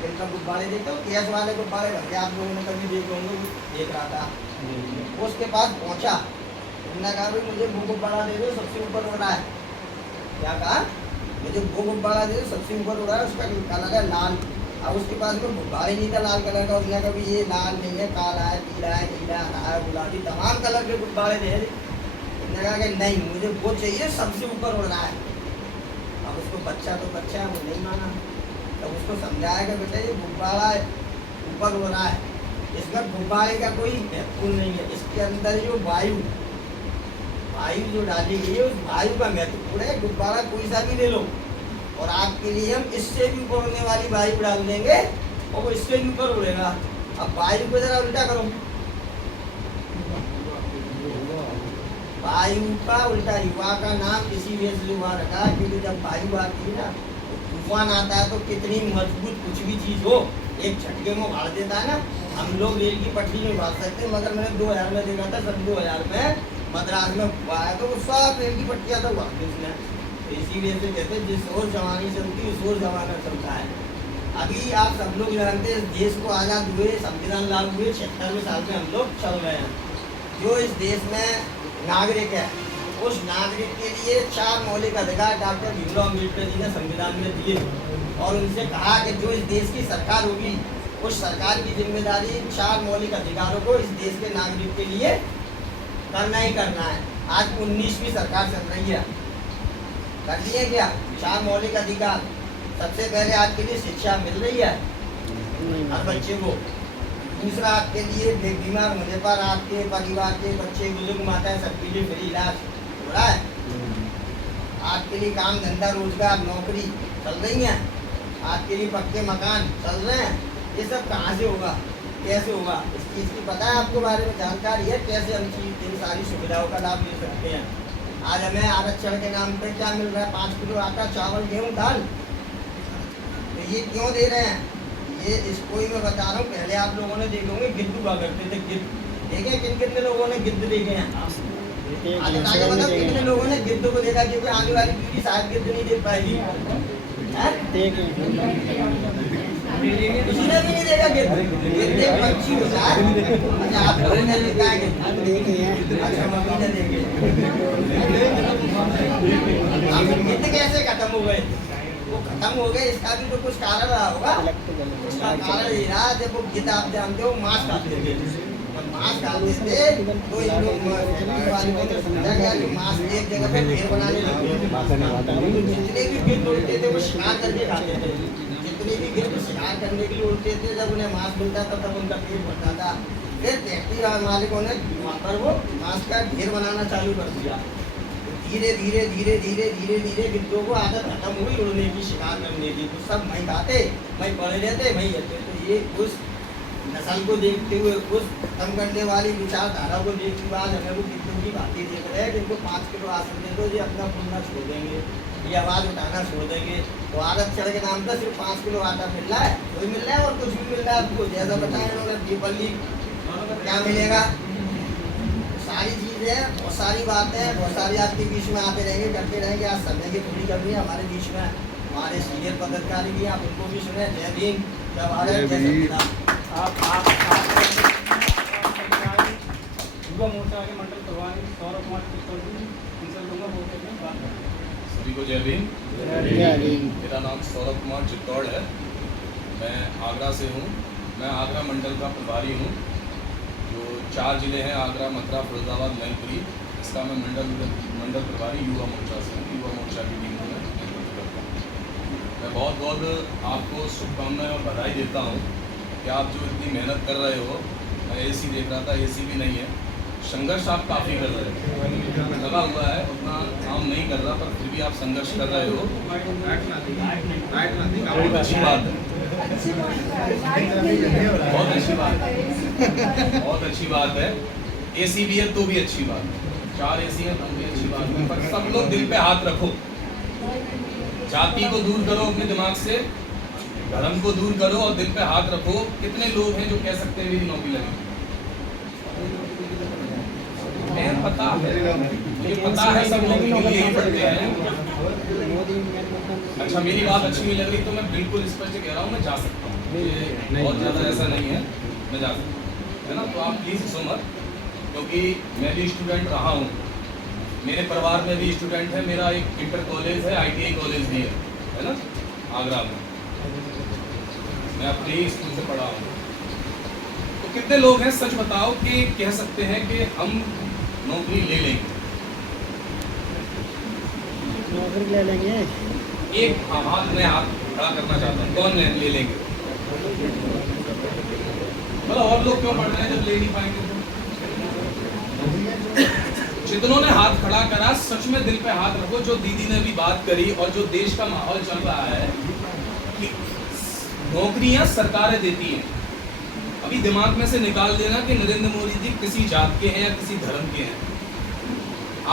Cycle का गुब्बारे देखते हो, गैस वाले गुब्बारे भर के आप लोगों ने कभी देखे होंगे, देख रहा था। वो उसके पास पहुंचा, उसने कहा भाई मुझे वो गुब्बारा दे दो सबसे ऊपर उड़ रहा है। क्या कहा? मुझे वो गुब्बारा दे दो सबसे ऊपर उड़ रहा है, उसका कलर है लाल। अब उसके पास में गुब्बारे नहीं था लाल कलर का, उसने कहा ये लाल नहीं है, काला है, पीला है, नीला, हरा है, गुलाबी, तमाम कलर के गुब्बारे थे। उसने कहा कि नहीं मुझे वो चाहिए सबसे ऊपर उड़ रहा है। अब उसको बच्चा तो बच्चा है, वो नहीं माना। तब उसको समझाया कि बेटा ये गुब्बारा ऊपर हो रहा है, इसमें गुब्बारे का कोई महत्वपूर्ण नहीं है, इसके अंदर जो वायु जो डाली गई है उस वायु का महत्वपूर्ण है। गुब्बारा कोई सा भी ले लो और आपके लिए हम इससे भी ऊपर उड़ने वाली वायु डाल देंगे और वो इससे भी ऊपर उड़ेगा। अब वायु को जरा उल्टा करो, वायु का उल्टा। युवा का नाम इसी वजह से युवा रखा, क्योंकि जब वायु आती है ना, तूफान आता है तो कितनी मजबूत कुछ भी चीज हो एक झटके में उखाड़ देता है ना। हम लोग रेल की पटरी में उखाड़ सकते हैं, मगर मैंने 2000 में देखा था, सन 2000 में मद्रास में हुआ है तो वो सब रेल की पटरियाँ तो उखाड़ दी उसने। इसीलिए से कहते हैं जिस ओर जवानी चलती उस ओर जमाना चलता है। अभी आप सब लोग जानते हैं देश को आज़ाद हुए, संविधान लागू हुए 76वें साल में हम लोग चल रहे हैं। जो इस देश में नागरिक है, उस नागरिक के लिए 4 मौलिक अधिकार डॉक्टर भीमराव अम्बेडकर जी ने संविधान में दिए और उनसे कहा कि जो इस देश की सरकार होगी उस सरकार की जिम्मेदारी 4 मौलिक अधिकारों को इस देश के नागरिक के लिए करना ही करना है। आज 19वीं सरकार चल रही है, कर दिए क्या 4 मौलिक अधिकार? सबसे पहले आज के लिए शिक्षा मिल रही है हर बच्चे को। दूसरा, आपके लिए बीमार होने पर आपके परिवार के बच्चे, बुजुर्ग, माताएं सबके लिए फ्री इलाज हो रहा है। आपके लिए काम धंधा रोजगार नौकरी चल रही है, आपके लिए पक्के मकान चल रहे हैं। ये सब कहाँ से होगा, कैसे होगा, इस चीज़ की पता है आपको, बारे में जानकारी है कैसे हम चीज इन सारी सुविधाओं का लाभ ले सकते हैं। आज हमें आरक्षण के नाम पे क्या मिल रहा है? 5 किलो आटा, चावल, गेहूँ, दाल। तो ये क्यों दे रहे हैं? ये इसको ही मैं बता रहा हूँ। पहले आप लोगों ने देखे होंगे गिद्ध हुआ करते थे, गिद्ध देखे? किन लोगों ने गिद्ध देखे हैं? आज बताओ कितने लोगों ने गिद्ध को देखा? क्योंकि आने वाली पीढ़ी शायद गिद्ध नहीं देख पाएगी। किसी ने भी नहीं देखा गिद्ध? गिद्ध एक पक्षी होता है। अच्छा, आप लोगों ने देखा है गिद्ध? अच्छा, मम्मी ने देखे। गिद्ध कैसे खत्म हो गए? वो खत्म हो गए, इसका भी तो कुछ कारण रहा होगा। उसका कारण ये रहा, जब वो गिद्ध आप जानते हो मांस खाते थे, जब मांस खाते थे तो इन लोग वालों ने समझा गया कि मांस एक जगह पे ढेर बनाने लगे। जितने भी गिद्ध उड़ते थे वो शिकार करके खाते थे, जितने भी गिद्ध शिकार करने के लिए उड़ते थे, जब उन्हें मांस मिलता था तब उनका पेट भरता था। फिर फैक्ट्री मालिकों ने वहाँ पर वो मांस का ढेर बनाना चालू कर दिया। धीरे धीरे धीरे धीरे धीरे धीरे गिद्धों को आदत खत्म हुई उड़ने की, शिकार करने की। तो सब वहीं खाते, वहीं पड़े रहते, वहीं रहते। तो ये उस नस्ल को देखते हुए, उस खत्म करने वाली विचारधारा को देखते हुए आज हमें वो गिद्धों की बातें देख रहे हैं जिनको 5 किलो आसन दे दो, ये अपना बोलना छोड़ देंगे, ये आवाज़ उठाना छोड़ देंगे। तो आरक्षण के नाम पर सिर्फ 5 किलो आटा मिल रहा है, कोई मिल रहा है और कुछ भी मिल रहा है आपको। जैसा बताया उन्होंने दीपावली क्या मिलेगा, सारी चीज़ें, बहुत सारी बातें, बहुत सारी आपके बीच में आते रहेंगे, करते रहेंगे। आज समय की थोड़ी कमी है हमारे बीच में, हमारे सीनियर पदाधिकारी भी, आप उनको भी सुने। जय भीम, जय भारत, जय संविधान। युवा मोर्चा के मंडल प्रभारी सौरभ कुमार चित्तौड़ जी, इनसे लूँगा बोलते हैं बात करें। सभी को जय भीम। मेरा नाम सौरभ कुमार चित्तौड़ है, मैं आगरा से हूँ। मैं आगरा मंडल का प्रभारी हूँ। जो 4 ज़िले हैं, आगरा, मथुरा, फिरोजाबाद, मैनपुरी, इसका मैं मंडल प्रभारी युवा मोर्चा से हूँ। युवा मोर्चा की टीम को मैं नेतृत्व करता हूँ। मैं बहुत बहुत आपको शुभकामनाएं और बधाई देता हूँ कि आप जो इतनी मेहनत कर रहे हो। मैं AC देख रहा था, AC भी नहीं है। संघर्ष आप काफ़ी कर रहे हो, लगा हुआ है, उतना काम नहीं कर रहा, पर फिर भी आप संघर्ष कर रहे हो, बहुत अच्छी बात है, बहुत अच्छी बात है, बहुत अच्छी बात है। AC भी है तो भी अच्छी बात है, 4 AC है तो भी अच्छी बात है। पर सब लोग दिल पे हाथ रखो, जाति को दूर करो अपने दिमाग से, धर्म को दूर करो और दिल पे हाथ रखो। कितने लोग हैं जो कह सकते हैं मेरी नौकरी लगेगी? पता है, मुझे पता है, सब नौकरी के लिए ही पढ़ते हैं। अच्छा मेरी बात अच्छी नहीं लग रही तो मैं बिल्कुल स्पष्ट कह रहा हूँ, मैं जा सकता हूँ, ये बहुत ज़्यादा ऐसा नहीं है, मैं जा सकता हूँ, है ना। तो आप प्लीज़ हंसो मत, क्योंकि मैं भी स्टूडेंट रहा हूँ, मेरे परिवार में भी स्टूडेंट है, मेरा एक इंटर कॉलेज है, ITI कॉलेज भी है ना, आगरा में, मैं अपने ही स्कूल से पढ़ा हूँ। तो कितने लोग हैं सच बताओ कि कह सकते हैं कि हम नौकरी ले लेंगे? नौकरी ले लेंगे। एक हाथ में हाथ खड़ा करना चाहता हूँ, कौन ले लेंगे? मतलब और लोग क्यों पढ़ रहे हैं जब ले नहीं पाएंगे? तो जितनों ने हाथ खड़ा करा सच में दिल पे हाथ रखो, जो दीदी ने भी बात करी और जो देश का माहौल चल रहा है कि नौकरियां सरकारें देती हैं, अभी दिमाग में से निकाल देना कि नरेंद्र मोदी जी किसी जात के हैं या किसी धर्म के हैं।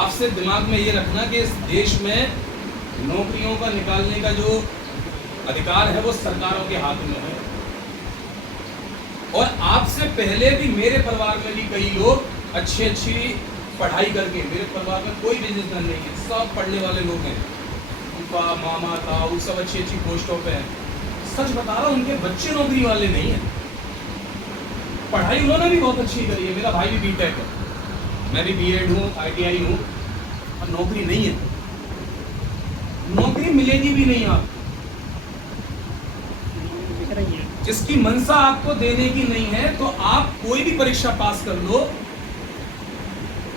आपसे दिमाग में ये रखना कि इस देश में नौकरियों का निकालने का जो अधिकार है वो सरकारों के हाथ में है। और आपसे पहले भी मेरे परिवार में भी कई लोग अच्छी पढ़ाई करके, मेरे परिवार में कोई बिजनेसमैन नहीं है, सब पढ़ने वाले लोग हैं, उनका मामा था वो सब अच्छी पोस्टों पे हैं। सच बता रहा हूँ, उनके बच्चे नौकरी वाले नहीं है। पढ़ाई उन्होंने भी बहुत अच्छी करी है, मेरा भाई भी B.Tech है, मैं भी B.Ed हूँ, ITI हूँ, और नौकरी नहीं है, नौकरी मिलेगी भी नहीं। आप जिसकी मनसा आपको देने की नहीं है तो आप कोई भी परीक्षा पास कर लो,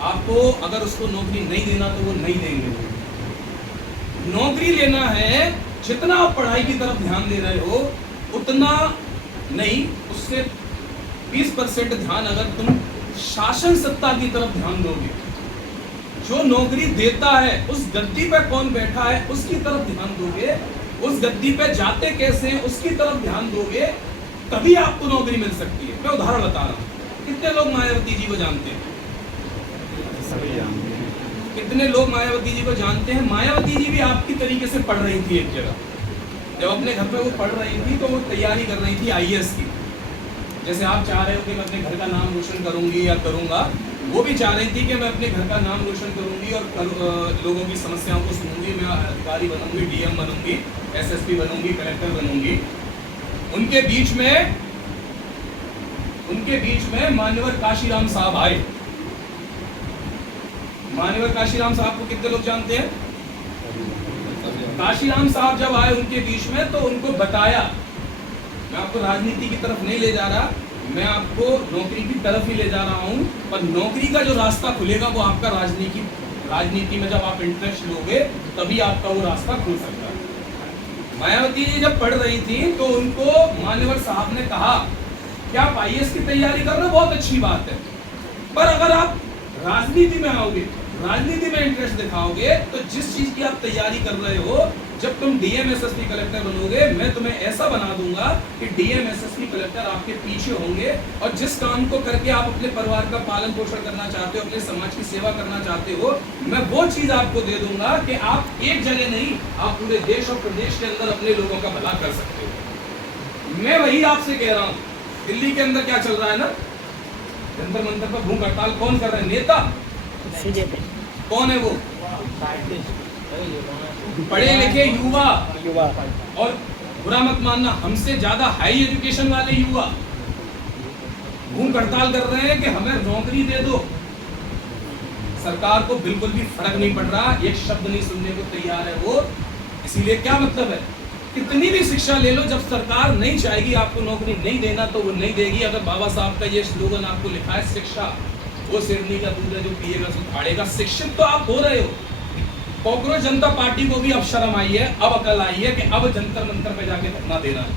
आपको अगर उसको नौकरी नहीं देना तो वो नहीं देंगे। नौकरी लेना है, जितना आप पढ़ाई की तरफ ध्यान दे रहे हो उतना नहीं, उससे 20% ध्यान अगर तुम शासन सत्ता की तरफ ध्यान दोगे, जो नौकरी देता है उस गद्दी पे कौन बैठा है उसकी तरफ ध्यान दोगे, उस गद्दी पे जाते कैसे हैं उसकी तरफ ध्यान दोगे, तभी आपको नौकरी मिल सकती है। मैं उदाहरण बता रहा हूँ, कितने लोग मायावती जी को जानते हैं? कितने लोग मायावती जी को जानते हैं? मायावती जी भी आपकी तरीके से पढ़ रही थी एक जगह, जब अपने घर पे वो पढ़ रही थी तो वो तैयारी कर रही थी IAS की। जैसे आप चाह रहे हो कि मैं अपने घर का नाम रोशन करूंगी या करूंगा, वो भी चाह रही थी कि मैं अपने घर का नाम रोशन करूंगी और लोगों की समस्याओं को सुनूंगी, मैं अधिकारी बनूंगी, DM बनूंगी, SSP बनूंगी, कलेक्टर बनूंगी। उनके बीच में मान्यवर काशीराम साहब आए। मान्यवर काशीराम साहब को कितने लोग जानते हैं? काशीराम साहब जब आए उनके बीच में तो उनको बताया, मैं आपको राजनीति की तरफ नहीं ले जा रहा, मैं आपको नौकरी की तरफ ही ले जा रहा हूं, पर नौकरी का जो रास्ता खुलेगा वो आपका राजनीति में जब आप इंटरेस्ट लोगे तभी आपका वो रास्ता खुल सकता है। मायावती जी जब पढ़ रही थी तो उनको मान्यवर साहब ने कहा कि आप IAS की तैयारी कर रहे हो, बहुत अच्छी बात है, पर अगर आप राजनीति में आओगे, राजनीति में इंटरेस्ट दिखाओगे तो जिस चीज की आप तैयारी कर रहे हो, जब तुम DM SSP कलेक्टर बनोगे, मैं तुम्हें ऐसा बना दूंगा कि DM SSP कलेक्टर आपके पीछे होंगे, और जिस काम को करके आप अपने परिवार का पालन पोषण करना चाहते हो, अपने समाज की सेवा करना चाहते हो, मैं वो चीज आपको दे दूंगा कि आप एक जगह नहीं, आप पूरे देश और प्रदेश के अंदर अपने लोगों का भला कर सकते हो। मैं वही आपसे कह रहा हूँ, दिल्ली के अंदर क्या चल रहा है ना, जंतर मंतर पर भूख हड़ताल कौन कर रहे हैं? नेता। कौन है वो? पढ़े लिखे युवा, और बुरा मत मानना, हमसे ज्यादा हाई एजुकेशन वाले युवा भूख हड़ताल कर रहे हैं कि हमें नौकरी दे दो। सरकार को बिल्कुल भी फर्क नहीं पड़ रहा, एक शब्द नहीं सुनने को तैयार है वो। इसीलिए क्या मतलब है, कितनी भी शिक्षा ले लो, जब सरकार नहीं चाहेगी आपको नौकरी नहीं देना तो वो नहीं देगी। अगर बाबा साहब का ये स्लोगन आपको लिखा है, शिक्षा वो शेरनी का दूध है जो पिएगा सो फाड़ेगा, शिक्षित तो आप हो रहे हो। कांग्रेस जनता पार्टी को भी अब शर्म आई है, अब अकल आई है कि अब जंतर मंतर पे जाके धरना देना है।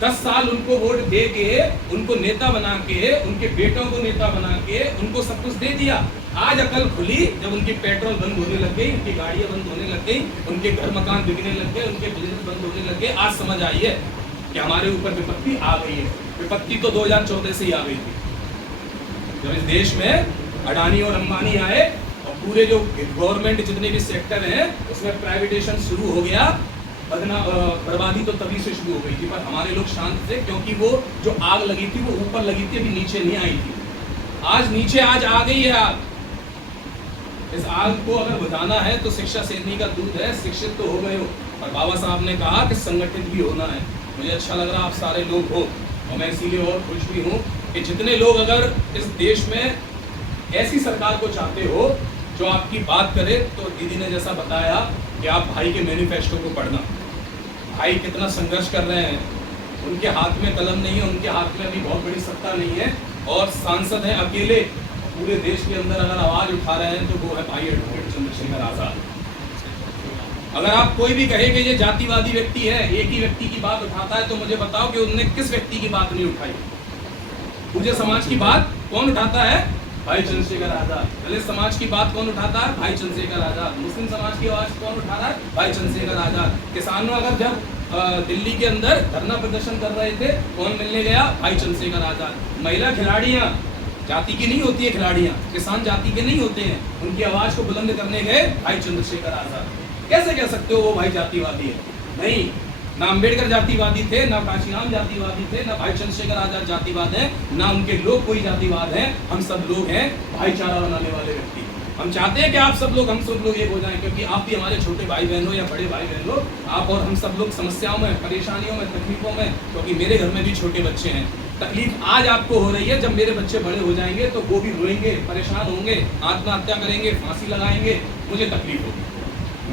10 साल उनको वोट दे के, उनको नेता बना के, उनके बेटों को नेता बना के उनको सब कुछ दे दिया। आज अकल खुली जब उनकी पेट्रोल बंद होने लग गई, उनकी गाड़ियां बंद होने लग गई, उनके घर मकान बिकने लग गए, उनके बिजनेस बंद होने लग गए। आज समझ आई है कि हमारे ऊपर विपत्ति आ गई है। विपत्ति तो 2014 से ही आ गई थी, जब इस देश में अडानी और अंबानी आए और पूरे जो गवर्नमेंट जितने भी सेक्टर हैं उसमें प्राइवेटेशन शुरू हो गया। बर्बादी तो तभी से शुरू हो गई थी, पर हमारे लोग शांत थे, क्योंकि वो जो आग लगी थी वो ऊपर लगी थी, अभी नीचे नहीं आई थी। आज नीचे आज आ गई है आग। इस आग को अगर बुझाना है तो शिक्षा शेरनी का दूध है। शिक्षित तो हो गए हो, और बाबा साहब ने कहा कि संगठित भी होना है। मुझे अच्छा लग रहा आप सारे लोग हो, और मैं इसीलिए और खुश भी हूँ कि जितने लोग अगर इस देश में ऐसी सरकार को चाहते हो जो आपकी बात करे, तो दीदी ने जैसा बताया कि आप भाई के मैनिफेस्टो को पढ़ना। भाई कितना संघर्ष कर रहे हैं, उनके हाथ में कलम नहीं है, उनके हाथ में अभी बहुत बड़ी सत्ता नहीं है, और सांसद हैं अकेले पूरे देश के अंदर अगर आवाज उठा रहे हैं तो वो है भाई एडवोकेट चंद्रशेखर आजाद। अगर आप कोई भी कहे कि ये जातिवादी व्यक्ति है, एक ही व्यक्ति की बात उठाता है, तो मुझे बताओ कि उन्होंने किस व्यक्ति की बात नहीं उठाई। पूजे समाज की बात कौन उठाता है? भाई चंद्रशेखर आजाद। दलित समाज की बात कौन उठाता है? भाई चंद्रशेखर आजाद। मुस्लिम समाज की आवाज कौन उठा रहा है? भाई चंद्रशेखर आजाद। किसानों अगर जब दिल्ली के अंदर धरना प्रदर्शन कर रहे थे, कौन मिलने गया? भाई चंद्रशेखर आजाद। महिला खिलाड़ियां जाति की नहीं होती है, खिलाड़ियां किसान जाति के नहीं होते हैं, उनकी आवाज को बुलंद करने गए भाई चंद्रशेखर आजाद। कैसे कह सकते हो वो भाई जातिवादी है? नहीं, ना अम्बेडकर जातिवादी थे, ना काशीराम जातिवादी थे, ना भाई चंद्रशेखर आजाद जातिवाद है, ना उनके लोग कोई जातिवाद है। हम सब लोग हैं भाईचारा बनाने वाले व्यक्ति। हम चाहते हैं कि आप सब लोग, हम सब लोग एक हो जाएं, क्योंकि आप भी हमारे छोटे भाई बहन हो या बड़े भाई बहन हो, आप और हम सब लोग समस्याओं में, परेशानियों में, तकलीफों में, क्योंकि मेरे घर में भी छोटे बच्चे हैं। तकलीफ आज आपको हो रही है, जब मेरे बच्चे बड़े हो जाएंगे तो वो भी रोएंगे, परेशान होंगे, आत्महत्या करेंगे, फांसी लगाएंगे, मुझे तकलीफ होगी।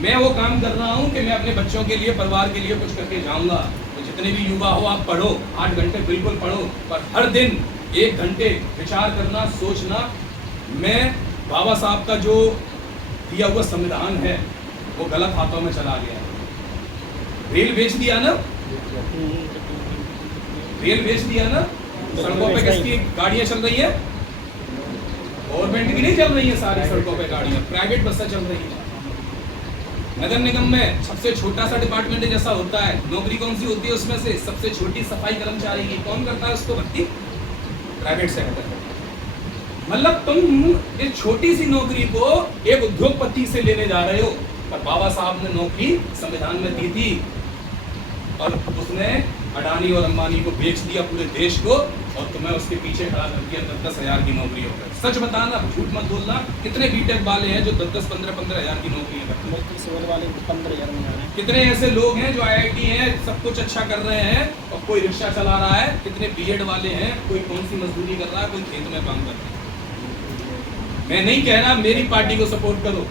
मैं वो काम कर रहा हूँ कि मैं अपने बच्चों के लिए, परिवार के लिए कुछ करके जाऊंगा। तो जितने भी युवा हो, आप पढ़ो, 8 घंटे बिल्कुल पढ़ो, पर हर दिन 1 घंटे विचार करना, सोचना। मैं बाबा साहब का जो दिया हुआ संविधान है वो गलत हाथों में चला गया है। रेल बेच दिया ना, रेल बेच दिया ना, सड़कों पे किसकी गाड़ियां चल रही है? गवर्नमेंट की नहीं चल रही है, सारी सड़कों पे गाड़ियां प्राइवेट बसें चल रही है। नगर निगम में सबसे छोटा सा डिपार्टमेंट जैसा होता है, नौकरी कौन सी होती है उसमें से? सबसे छोटी सफाई कर्मचारी की। कौन करता है उसको भर्ती? Private sector. मतलब तुम इस छोटी सी नौकरी को एक उद्योगपति से लेने जा रहे हो, पर बाबा साहब ने नौकरी संविधान में दी थी, और उसने अडानी और अंबानी को बेच दिया पूरे देश को, और तुम्हें उसके पीछे खड़ा कर दिया 10-10 हज़ार की नौकरी होकर। सच बताना, झूठ मत बोलना। कितने बीटेक वाले हैं जो 10-10, 15-15 हज़ार की नौकरियां करते हैं? सिविल वाले 15,000 में आ रहे हैं। कितने ऐसे लोग हैं जो IIT हैं, सब कुछ अच्छा कर रहे हैं, और कोई रिक्शा चला रहा है? कितने बीएड वाले हैं, कोई कौन सी मजदूरी कर रहा है, कोई खेत में काम कर रहा है। मैं नहीं कह रहा मेरी पार्टी को सपोर्ट करो,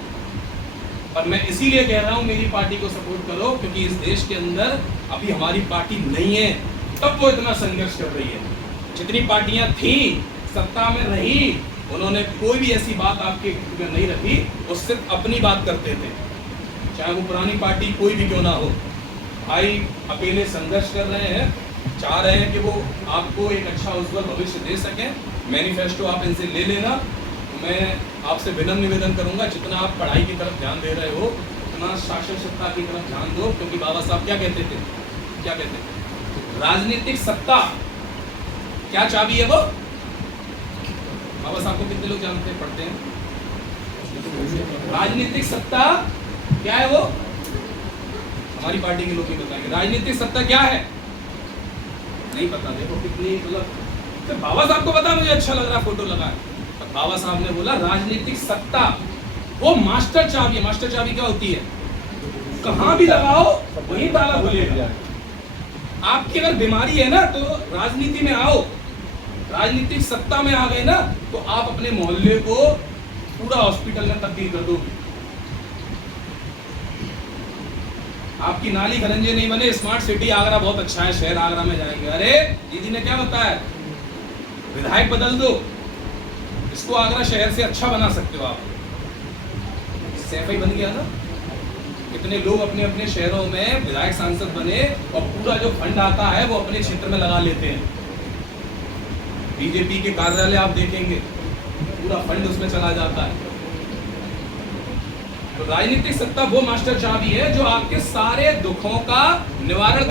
पर मैं इसीलिए कह रहा हूं मेरी पार्टी को सपोर्ट करो क्योंकि इस देश के अंदर अभी हमारी पार्टी नहीं है, तब वो इतना संघर्ष कर रही है। जितनी पार्टियां थी, सत्ता में रही, उन्होंने कोई भी ऐसी बात आपके में नहीं रखी, वो सिर्फ अपनी बात करते थे, चाहे वो पुरानी पार्टी कोई भी क्यों ना हो। भाई अकेले संघर्ष कर रहे हैं, चाह रहे हैं कि वो आपको एक अच्छा उज्जवल भविष्य दे सकें। मैनिफेस्टो आप इनसे ले लेना। मैं आपसे विनम्र निवेदन करूंगा, जितना आप पढ़ाई की तरफ ध्यान दे रहे हो, उतना शासन सत्ता की तरफ ध्यान दो, क्योंकि बाबा साहब क्या कहते थे? क्या कहते थे? राजनीतिक सत्ता क्या चाबी है वो? बाबा साहब को कितने लोग जानते हैं, पढ़ते हैं? राजनीतिक सत्ता क्या है वो? हमारी पार्टी के लोग ही बताएंगे। राजनीतिक सत्ता क्या है? नहीं पता। देखो कितनी, मतलब बाबा साहब को पता, मुझे अच्छा लग रहा फोटो लगा। बाबा साहब ने बोला राजनीतिक सत्ता वो मास्टर चाबी है। मास्टर चाबी क्या होती है? कहां भी लगाओ वहीं ताला खुलेगा। आपकी अगर बीमारी है ना, तो राजनीति में आओ, राजनीतिक सत्ता में आ गए ना, तो आप अपने मोहल्ले को पूरा हॉस्पिटल में तब्दील कर दोगे। आपकी नाली खरंजे नहीं बने, स्मार्ट सिटी आगरा बहुत अच्छा है, शहर आगरा में जाएंगे। अरे दीदी ने क्या बताया? विधायक बदल दो, इसको आगरा शहर से अच्छा बना सकते हो आप। सैफई बन गया ना, कितने लोग अपने अपने शहरों में विधायक सांसद बने, और पूरा जो फंड आता है वो अपने क्षेत्र में लगा लेते हैं। बीजेपी के कार्यालय आप देखेंगे, पूरा फंड उसमें चला जाता है। तो राजनीतिक सत्ता वो मास्टर चाबी है जो आपके सारे दुखों का निवारण कर